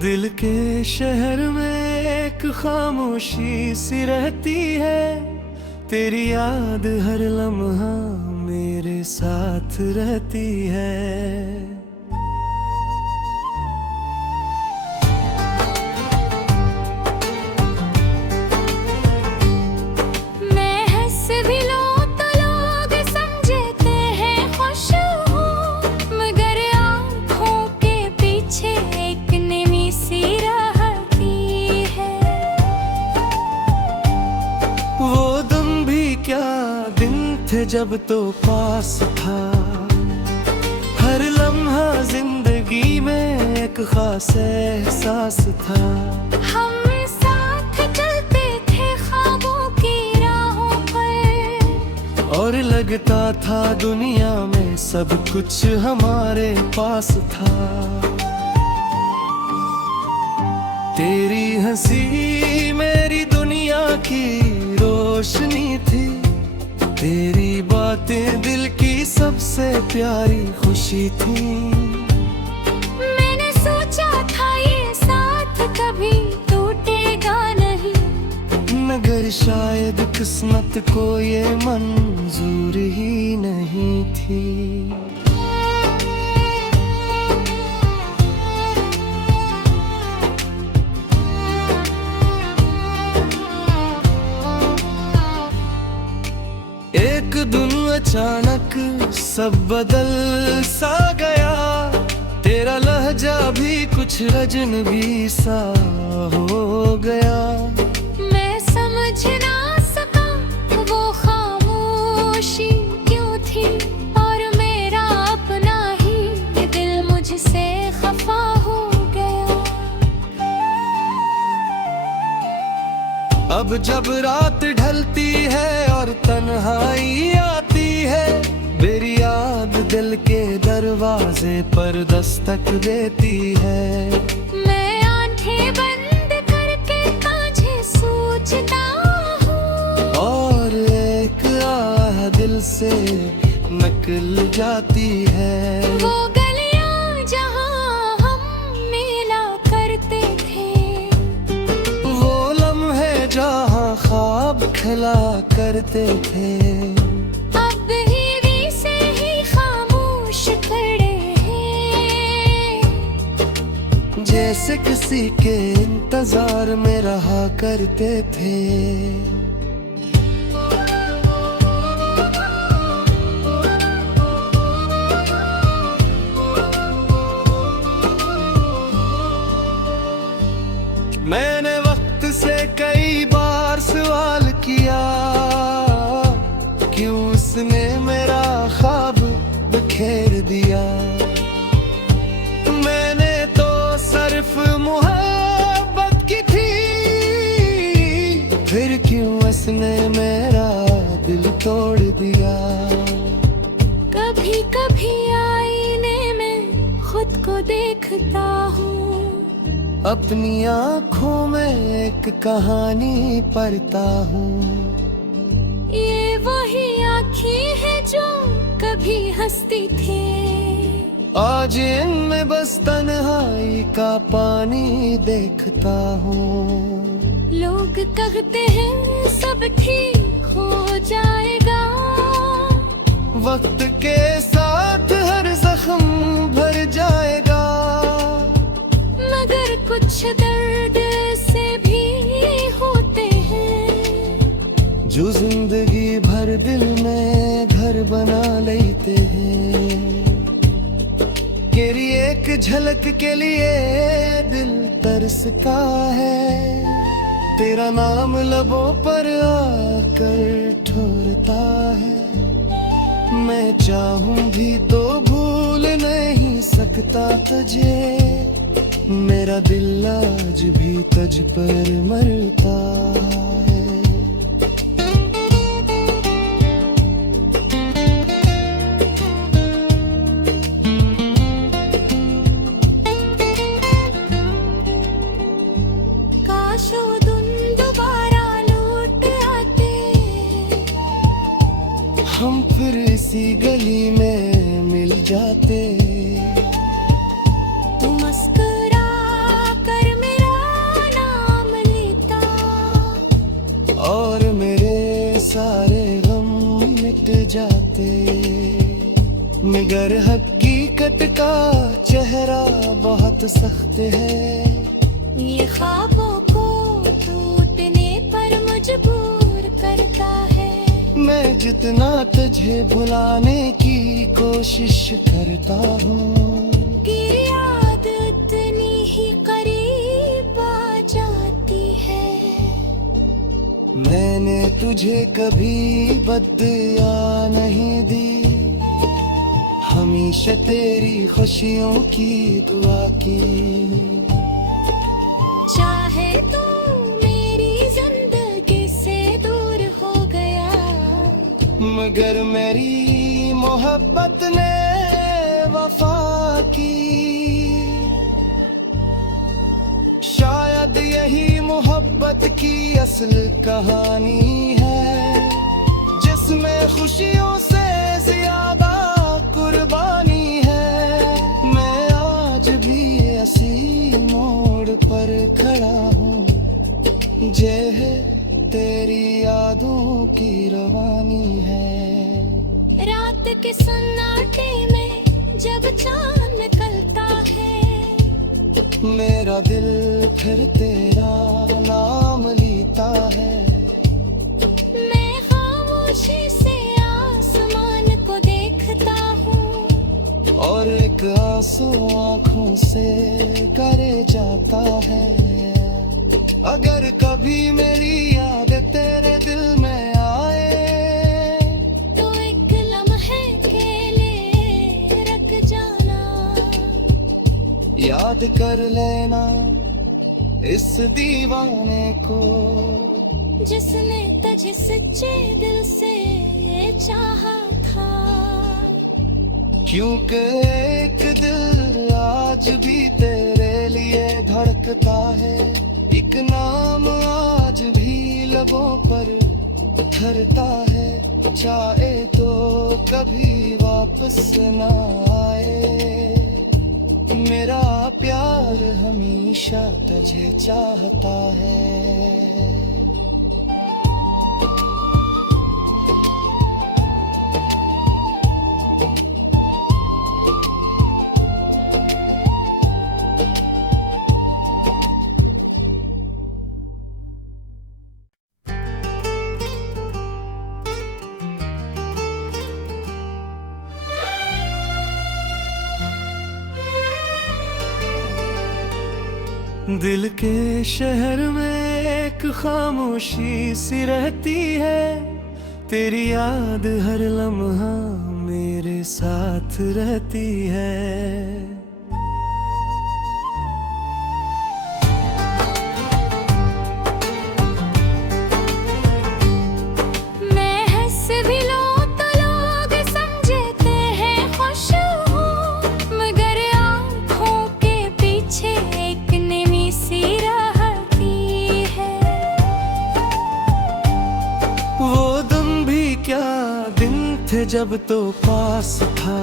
दिल के शहर में एक खामोशी सी रहती है, तेरी याद हर लम्हा मेरे साथ रहती है। जब तो पास था, हर लम्हा जिंदगी में एक खास एहसास था। हम साथ चलते थे ख्वाबों की राहों पर, और लगता था दुनिया में सब कुछ हमारे पास था। तेरी हंसी मेरी दुनिया की रोशनी थी, तेरी बातें दिल की सबसे प्यारी खुशी थी। मैंने सोचा था ये साथ कभी टूटेगा नहीं, मगर शायद किस्मत को ये मंजूर ही नहीं थी। एक दिन अचानक सब बदल सा गया, तेरा लहजा भी कुछ अजनबी सा हो गया। मैं समझ ना सका वो खामोशी क्यों थी, और मेरा अपना ही दिल मुझसे खफा हो गया। अब जब रात ढलती है और तन्हाई आती है, मेरी याद दिल के दरवाजे पर दस्तक देती है। मैं आंखें बंद करके तुझे सोचता हूँ, और एक आह दिल से निकल जाती है। वो गलियाँ जहाँ हम मिला करते थे, वो लम्हे जहाँ ख्वाब खिला करते थे, अब ही से ही खामोश खड़े हैं। जैसे किसी के इंतजार में रहा करते थे। मैंने वक्त से कई बार सवाल किया, क्यों उसने मेरा ख्वाब बिखेर दिया। मैंने तो सिर्फ मोहब्बत की थी, फिर क्यों उसने मेरा दिल तोड़ दिया। कभी कभी आईने में खुद को देखता हूँ, अपनी आँखों में एक कहानी पढ़ता हूँ। ये वही आँखें हैं जो कभी हंसती थी, आज इनमें बस तन्हाई का पानी देखता हूँ। लोग कहते हैं सब ठीक हो जाएगा, वक्त के साथ हर जख्म भर जाएगा। मगर कुछ दर्द से भी होते हैं, जो जिंदगी भर दिल में घर बना लेते हैं। तेरी एक झलक के लिए दिल तरसता है, तेरा नाम लबों पर आकर ठोरता है। मैं चाहूं भी तो भूल नहीं सकता तुझे, मेरा दिल आज भी तुझ पर मरता है। काश वो दिन दोबारा लौट आते, हम फिर इसी गली में मिल जाते। तू मुस्कुरा मिट जाते, मगर हकीकत का चेहरा बहुत सख्त है। ये ख्वाबों को टूटने पर मजबूर करता है। मैं जितना तुझे भुलाने की कोशिश करता हूँ कि याद उतनी ही करीब आ जाती है। मैंने तुझे कभी बद्दुआ नहीं दी, हमेशा तेरी खुशियों की दुआ की। चाहे तू मेरी जिंदगी से दूर हो गया, मगर मेरी मोहब्बत ने वफा की। शायद यही मोहब्बत की असल कहानी है, जिसमें खुशियों से ज्यादा कुर्बानी है। मैं आज भी ऐसी मोड़ पर खड़ा हूँ, जे है तेरी यादों की रवानी है। रात के सन्नाटे में जब चांद निकलता है, मेरा दिल फिर तेरा नाम लेता है। मैं खामोशी से आसमान को देखता हूँ, और एक आंसू आँखों से करे जाता है। अगर कभी मेरी याद तेरे दिल में आए, तो एक लम्हे के लिए रख जाना। याद कर लेना इस दीवाने को, जिसने तुझे सच्चे दिल से ये चाहा था। क्योंकि एक दिल आज भी तेरे लिए धड़कता है। एक नाम आज भी लबों पर उठरता है, चाहे तो कभी वापस ना आए। मेरा प्यार हमेशा तुझे चाहता है। दिल के शहर में एक खामोशी सी रहती है, तेरी याद हर लम्हा मेरे साथ रहती है। मैं हंस भी लूं तो लोग समझते हैं खुश हूँ, मगर आँखों के पीछे एक नमी सी रहती है। वो दम भी क्या दिन थे जब तो पास था,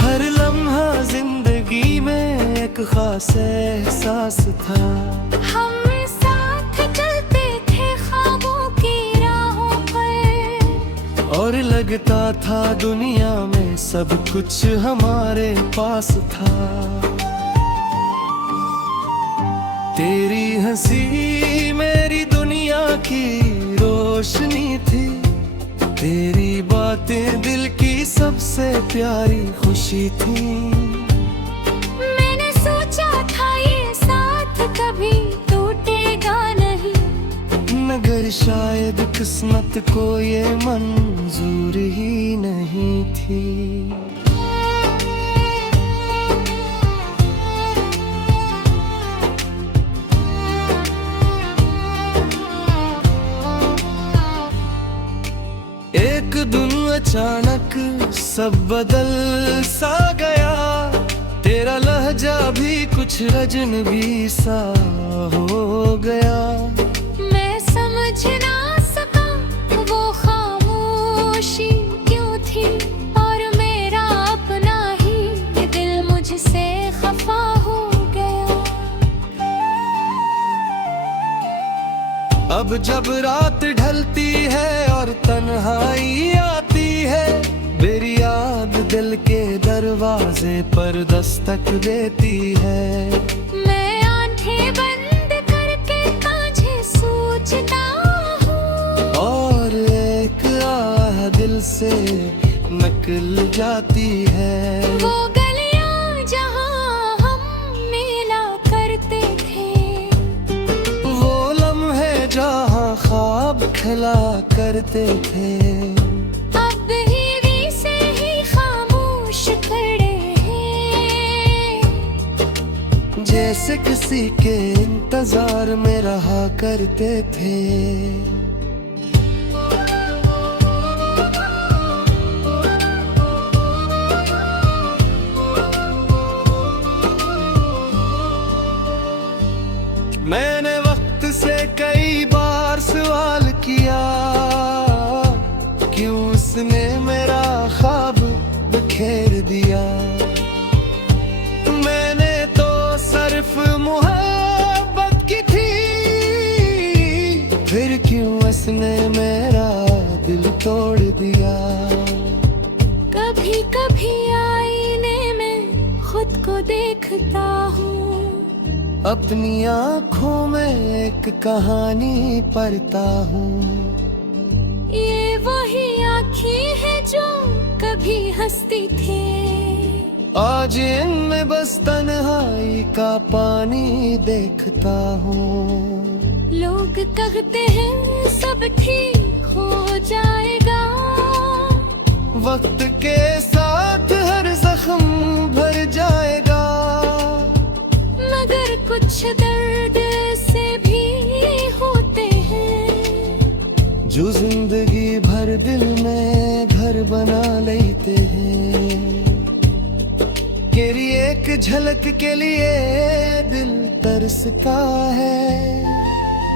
हर लम्हा जिंदगी में एक खास एहसास था। हम साथ चलते थे ख्वाबों की राहों पर, और लगता था दुनिया में सब कुछ हमारे पास था। तेरी हंसी मेरी दुनिया की रोशनी थी, तेरी बातें दिल की सबसे प्यारी खुशी थी। मैंने सोचा था ये साथ कभी टूटेगा नहीं, मगर शायद किस्मत को ये मंजूर ही नहीं थी। एक दिन अचानक सब बदल सा गया, तेरा लहजा भी कुछ अजनबी सा हो गया। मैं समझ ना सका वो खामोशी क्यों थी, और मेरा अपना ही दिल मुझसे खफा हो गया। अब जब रात ढलती है और तन्हाई आती है, मेरी याद दिल के दरवाजे पर दस्तक देती है। मैं आंखें बंद करके तुझे सोचता हूँ, और एक आह दिल से निकल जाती है। वो गलियां जहाँ हम मिला करते थे, वो लम्हे जहाँ ख्वाब खिला करते थे, अब भी से ही खामोश खड़े हैं। जैसे किसी के इंतजार में रहा करते थे। मैंने वक्त से कई बार सवाल किया, क्यों उसने मेरा ख्वाब बिखेर दिया। मैंने तो सिर्फ मोहब्बत की थी, फिर क्यों उसने मेरा दिल तोड़ दिया। कभी कभी आईने में खुद को देखता हूँ, अपनी आँखों में एक कहानी पढ़ता हूँ। ये वही आँखें हैं जो कभी हंसती थी, आज इनमें बस तन्हाई का पानी देखता हूँ। लोग कहते हैं सब ठीक हो जाएगा, वक्त के साथ हर जख्म भर जाएगा, मगर कुछ दर्द से भी होते हैं जो जिंदगी भर दिल में घर बना लेते हैं। तेरी एक झलक के लिए दिल तरसता है,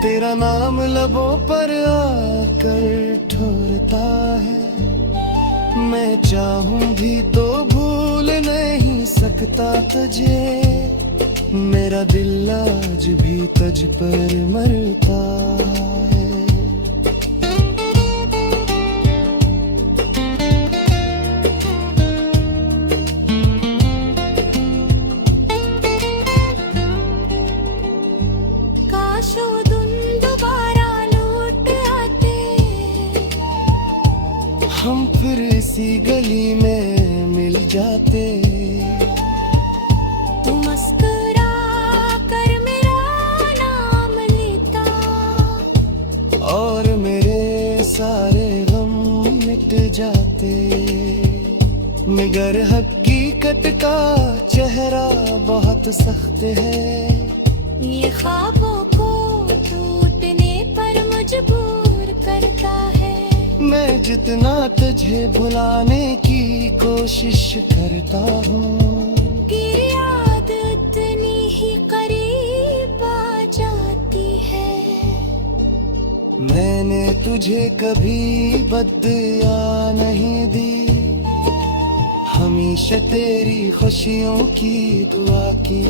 तेरा नाम लबों पर आकर ठोरता है। मैं चाहूं भी तो भूल नहीं सकता तुझे, मेरा दिल आज भी तुझ पर मरता है। काश वो दिन दोबारा लौट आते, हम फिर इसी गली में मिल जाते। तू मुस्कुरा कर मेरा नाम लेता, और मेरे सारे गम मिट जाते। मगर हकीकत का चेहरा बहुत सख्त है, ये ख्वाबों को टूटने पर मजबूर करता है। मैं जितना तुझे भुलाने की कोशिश करता हूँ, कि याद उतनी ही करीब आ जाती है। मैंने तुझे कभी बद्दुआ नहीं दी, हमेशा तेरी खुशियों की दुआ की।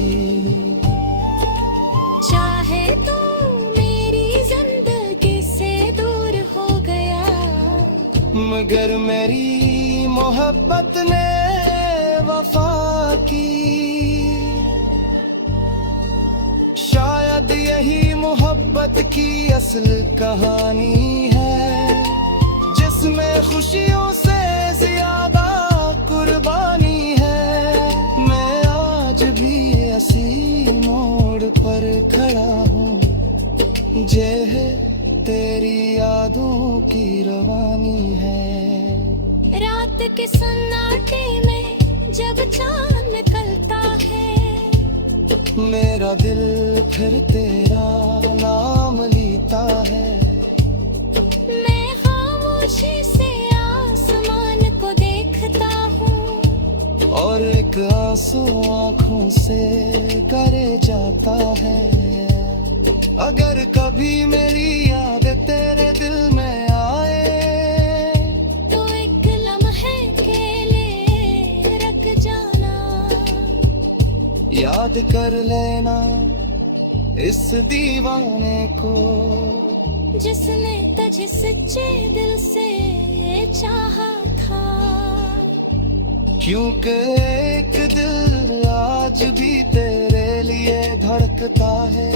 चाहे तू मेरी जिंदगी से दूर हो गया, मगर मेरी मोहब्बत ने वफा की। शायद यही मोहब्बत की असल कहानी है, जिसमें खुशियों से ज्यादा कुर्बानी है। मैं आज भी ऐसी मोड़ पर खड़ा हूँ, जे है तेरी यादों की रवानी है। रात के सन्नाटे में जब चांद निकलता है, मेरा दिल फिर तेरा नाम लेता है। मैं खामोशी से आसमान को देखता हूँ, और एक आंसू आँखों से करे जाता है। अगर कभी मेरी याद तेरे दिल में आए, तो एक लम्हे के लिए रख जाना, याद कर लेना इस दीवाने को। जिसने तुझे सच्चे दिल से चाहा था। क्योंकि एक दिल आज भी तेरे लिए धड़कता है,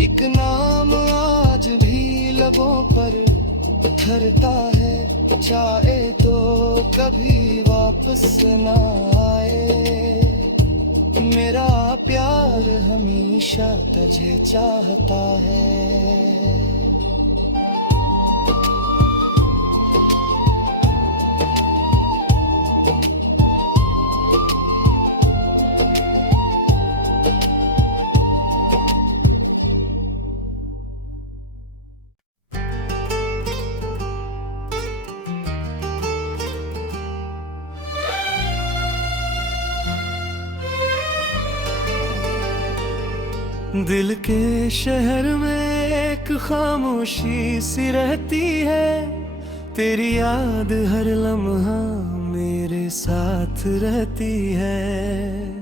एक नाम आज भी लबों पर उथरता है। चाहे तो कभी वापस ना आए, मेरा प्यार हमेशा तुझे चाहता है। दिल के शहर में एक खामोशी सी रहती है, तेरी याद हर लम्हा मेरे साथ रहती है।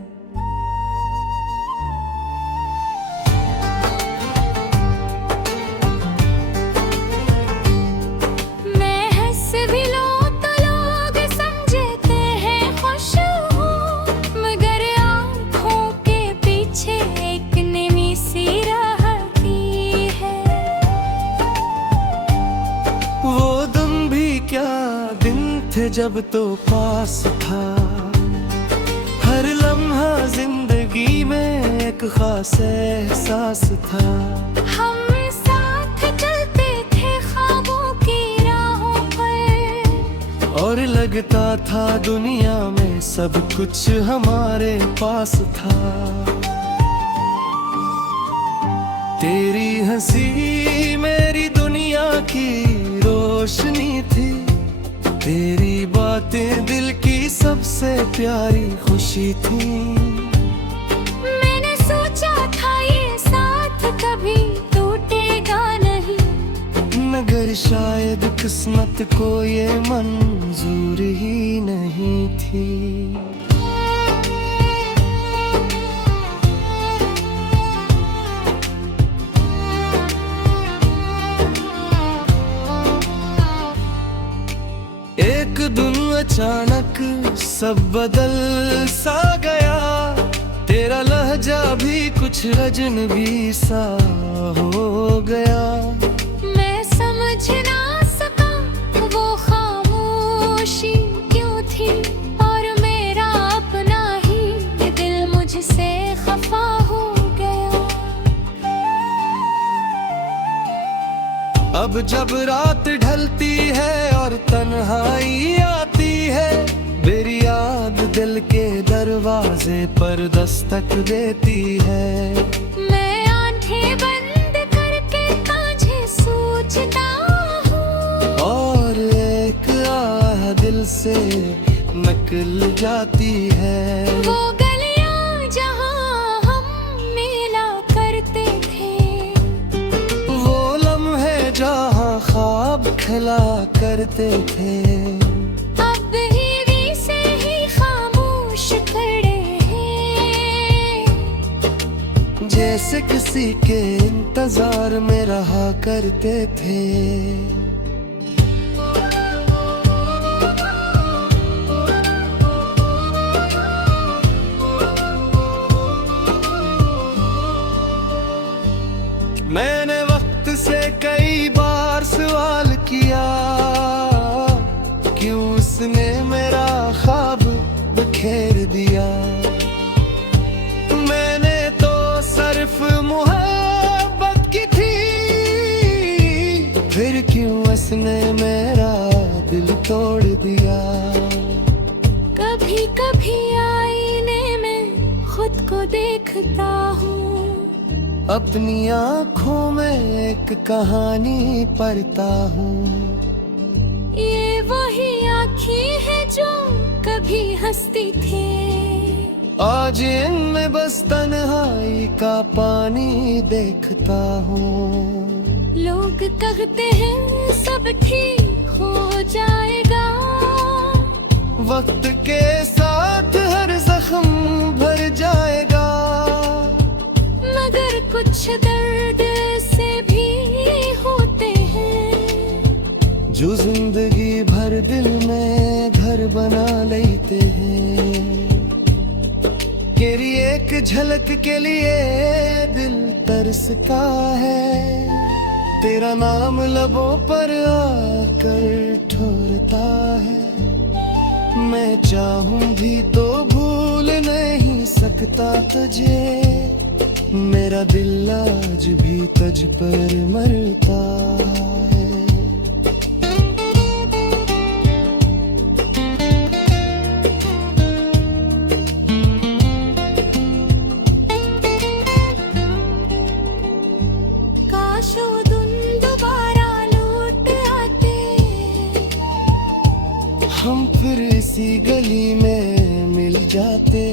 जब तो पास था, हर लम्हा जिंदगी में एक खास एहसास था। हम साथ चलते थे ख्वाबों की राहों पर, और लगता था दुनिया में सब कुछ हमारे पास था। तेरी हंसी मेरी दुनिया की रोशनी थी, तेरी बातें दिल की सबसे प्यारी खुशी थी। मैंने सोचा था ये साथ कभी टूटेगा नहीं, मगर शायद किस्मत को ये मंजूर ही नहीं थी। एक दिन अचानक सब बदल सा गया, तेरा लहजा भी कुछ अजनबी सा हो गया। मैं समझ ना सका वो खामोशी क्यों थी, और मेरा अपना ही दिल मुझसे खफा हो गया। अब जब रात ढलती है और तन्हाई आती है, मेरी याद दिल के दरवाजे पर दस्तक देती है। मैं आंखें बंद करके कांझे सोचता हूँ, और एक आह दिल से निकल जाती है। वो गलियां जहाँ हम मिला करते थे, वो लम्हे जहाँ ख्वाब खिला करते थे, अब ही से ही खामोश खड़े हैं। जैसे किसी के इंतजार में रहा करते थे। मैंने वक्त से कई बार सवाल किया, क्यों उसने मेरा ख्वाब बिखेर दिया। मैंने तो सिर्फ मोहब्बत की थी, फिर क्यों उसने मेरा दिल तोड़ दिया। कभी कभी आईने में खुद को देखता हूँ, अपनी आँखों में एक कहानी पढ़ता हूँ। ये वही आँखें हैं जो कभी हंसती थी, आज इनमें बस तन्हाई का पानी देखता हूँ। लोग कहते हैं सब ठीक हो जाएगा, वक्त के साथ हर जख्म भर जाएगा। मगर कुछ दर्द से भी होते हैं दिल में घर बना लेते हैं। तेरी एक झलक के लिए दिल तरसता है, तेरा नाम लबों पर आकर ठोरता है। मैं चाहूं भी तो भूल नहीं सकता तुझे, मेरा दिल आज भी तुझ पर मरता है। काश वो दिन दोबारा लौट आते, हम फिर इसी गली में मिल जाते।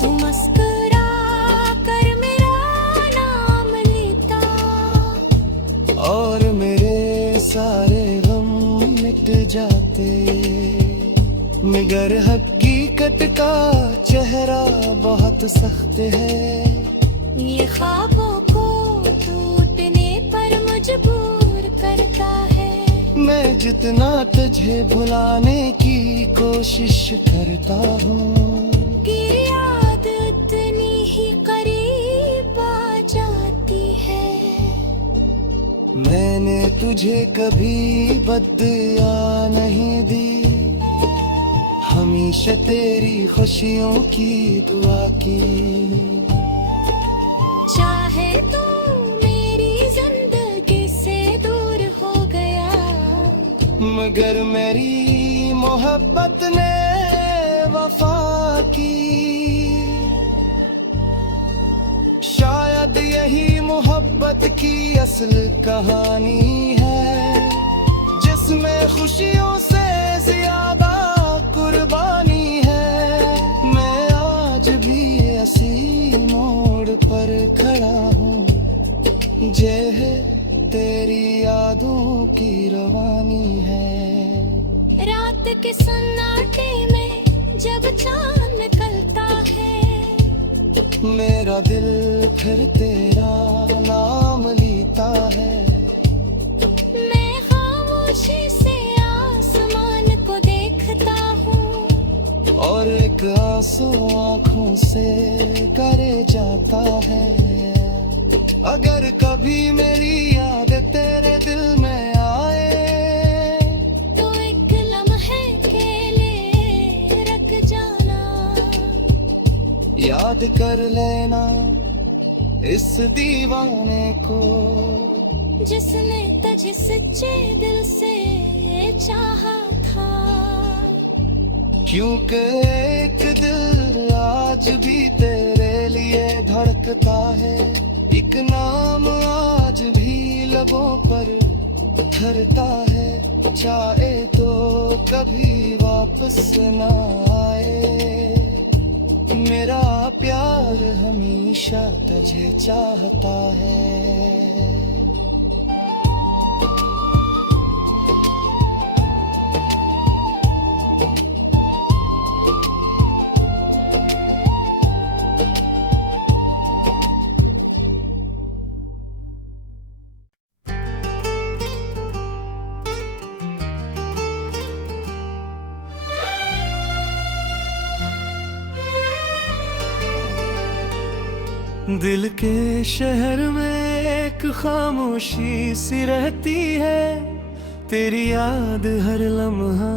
तू मुस्कुरा कर मेरा नाम लेता, और मेरे सारे गम मिट जाते। मगर हकीकत का चेहरा बहुत सख्त है, ये ख्वाबों को टूटने पर मजबूर करता है। मैं जितना तुझे भुलाने की कोशिश करता हूँ, कि याद उतनी ही करीब आ जाती है। मैंने तुझे कभी बद्दुआ नहीं दी, हमेशा तेरी खुशियों की दुआ की। चाहे तू मेरी जिंदगी से दूर हो गया, मगर मेरी मोहब्बत ने वफा की। शायद यही मोहब्बत की असल कहानी है, जिसमें खुशियों से ज्यादा कुर्बानी है। मैं आज भी ऐसी मोड़ पर खड़ा हूँ, जे है तेरी यादों की रवानी है। रात के सन्नाटे में जब चांद निकलता है, मेरा दिल फिर तेरा नाम लेता है। मैं खामोशी से आसमान को देखता हूँ, और एक आंसू आँखों से करे जाता है। अगर कभी मेरी याद तेरे दिल में आए, तो एक लम्हे के लिए रख जाना। याद कर लेना इस दीवाने को, जिसने तुझे सच्चे दिल से चाहा था। क्योंकि एक दिल आज भी तेरे लिए धड़कता है, एक नाम आज भी लबों पर उठरता है। चाहे तो कभी वापस ना आए, मेरा प्यार हमेशा तुझे चाहता है। दिल के शहर में एक खामोशी सी रहती है, तेरी याद हर लम्हा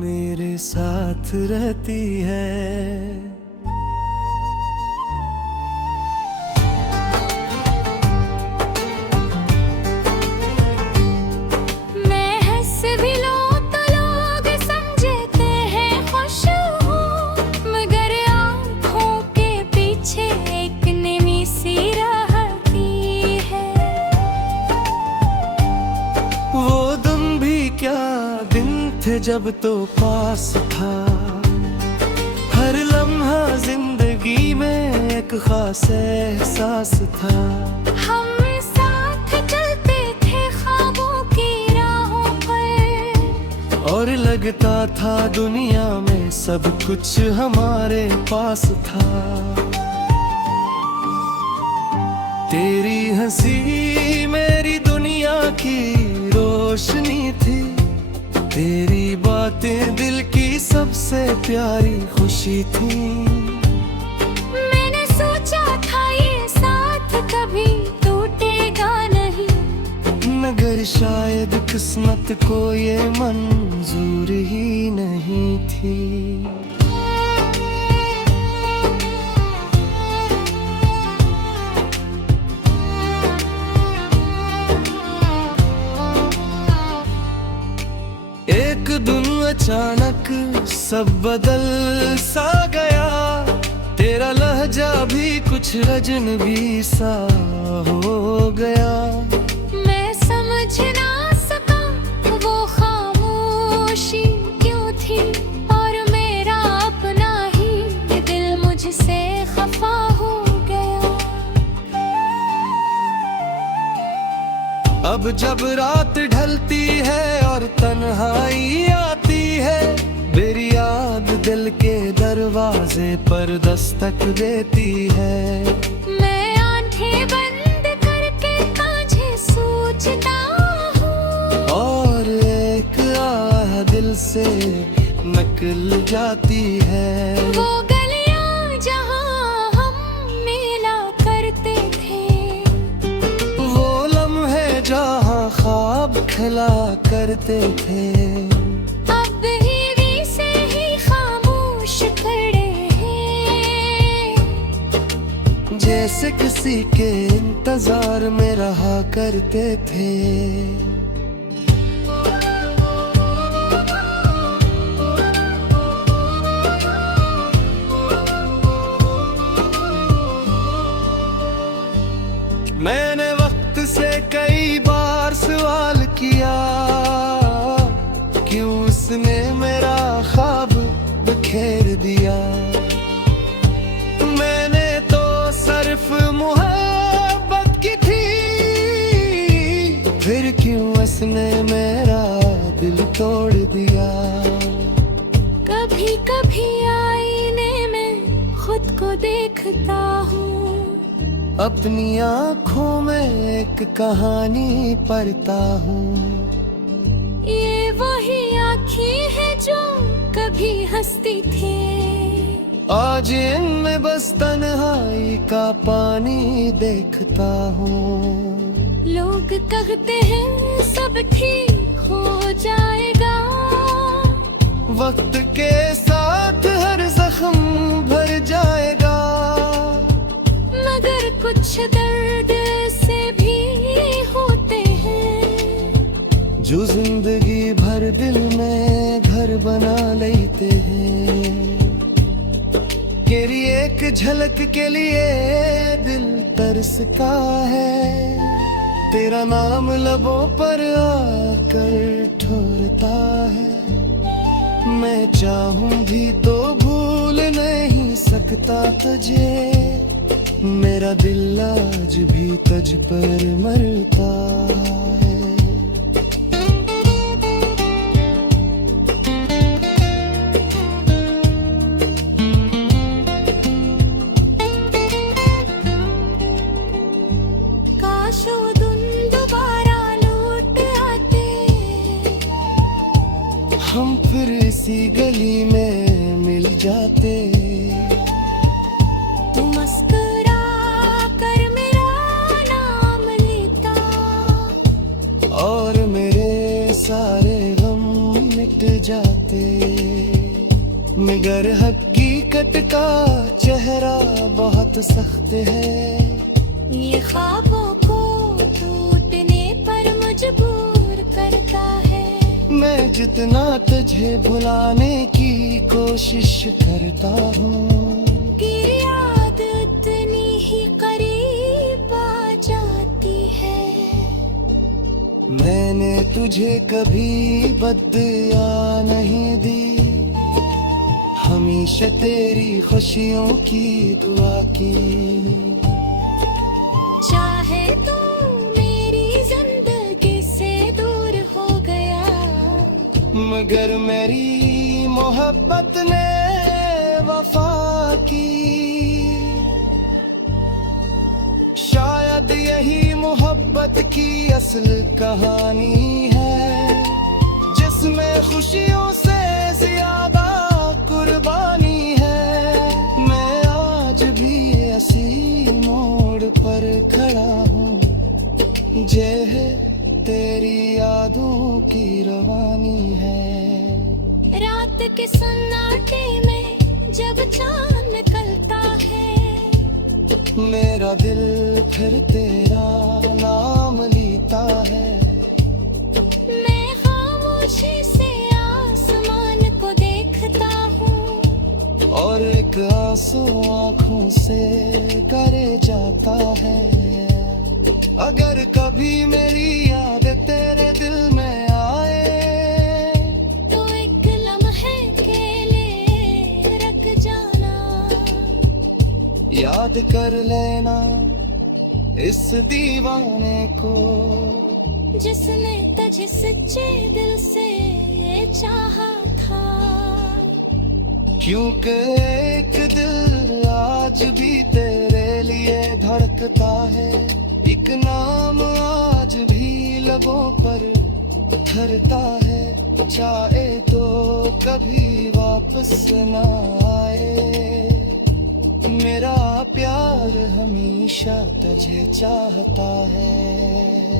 मेरे साथ रहती है। मैं हंस भी लूं तो लोग समझते हैं खुश हूँ, मगर आँखों के पीछे एक नमी सी रहती है। वो दिन भी क्या दिन थे जब तो पास था, हर लम्हा जिंदगी में एक खास एहसास था। हम साथ चलते थे ख्वाबों की राहों पर, और लगता था दुनिया में सब कुछ हमारे पास था। तेरी हंसी मेरी दुनिया की रोशनी थी, तेरी बातें दिल की सबसे प्यारी खुशी थी। मैंने सोचा था ये साथ कभी टूटेगा नहीं, मगर शायद किस्मत को ये मंजूर ही नहीं थी। एक दिन अचानक सब बदल सा गया, तेरा लहजा भी कुछ अजनबी सा हो गया। मैं समझ ना सका वो खामोशी क्यों थी, और मेरा अपना ही दिल मुझसे खफा हो गया। अब जब रात ढलती है और तन्हाई आती है, मेरी याद दिल के दरवाजे पर दस्तक देती है। मैं आंखें बंद करके कांझे सोचता हूँ, और एक आह दिल से निकल जाती है। वो गलियां जहाँ हम मिला करते थे, वो लम्हे जहाँ ख्वाब खिला करते थे, अब ही से ही खामोश खड़े हैं। जैसे किसी के इंतजार में रहा करते थे। मैंने वक्त से कई बार सवाल किया, क्यों उसने मेरा ख्वाब बिखेर दिया। मैंने तो सिर्फ मोहब्बत की थी, फिर क्यों उसने मेरा दिल तोड़ दिया। कभी कभी आईने में खुद को देखता हूँ, अपनी आँखों में एक कहानी पढ़ता हूँ। ये वही आँखें हैं जो कभी हंसती थी, आज इनमें बस तन्हाई का पानी देखता हूँ। लोग कहते हैं सब ठीक हो जाएगा, वक्त के साथ हर जख्म भर जाएगा, मगर कुछ दर्द से भी होते हैं, जो जिंदगी भर दिल में घर बना लेते हैं। तेरी एक झलक के लिए दिल तरसता है, तेरा नाम लबों पर आकर ठोरता है। मैं चाहूं भी तो भूल नहीं सकता तुझे, मेरा दिल आज भी तुझ पर मरता है। काश वो दिन दोबारा लौट आते, हम फिर इसी गली में मिल जाते। तू मुस्कुरा कर मेरा नाम लेता, और मेरे सारे गम मिट जाते। मगर हकीकत का चेहरा बहुत सख्त है, ये ख्वाबों को टूटने पर मजबूर करता है। मैं जितना तुझे भुलाने की कोशिश करता हूँ, कि याद उतनी ही करीब आ जाती है। मैंने तुझे कभी बद्दुआ नहीं दी, हमेशा तेरी खुशियों की दुआ की। चाहे तू मेरी जिंदगी से दूर हो गया, मगर मेरी मोहब्बत ने वफा की। शायद यही मोहब्बत की असल कहानी है, जिस इसमें खुशियों से ज्यादा कुर्बानी है। मैं आज भी ऐसी मोड़ पर खड़ा हूँ, जे है तेरी यादों की रवानी है। रात के सन्नाटे में जब चांद निकलता है, मेरा दिल फिर तेरा नाम लेता है। मैं खामोशी से आसमान को देखता हूँ, और एक आंसू आँखों से करे जाता है। अगर कभी मेरी याद तेरे दिल में आए, तो एक लम्हे के लिए रख जाना। याद कर लेना इस दीवाने को, जिसने तुझे सच्चे दिल से ये चाहा था। क्योंकि एक दिल आज भी तेरे लिए धड़कता है। एक नाम आज भी लबों पर उठरता है, चाहे तो कभी वापस ना आए। मेरा प्यार हमेशा तुझे चाहता है।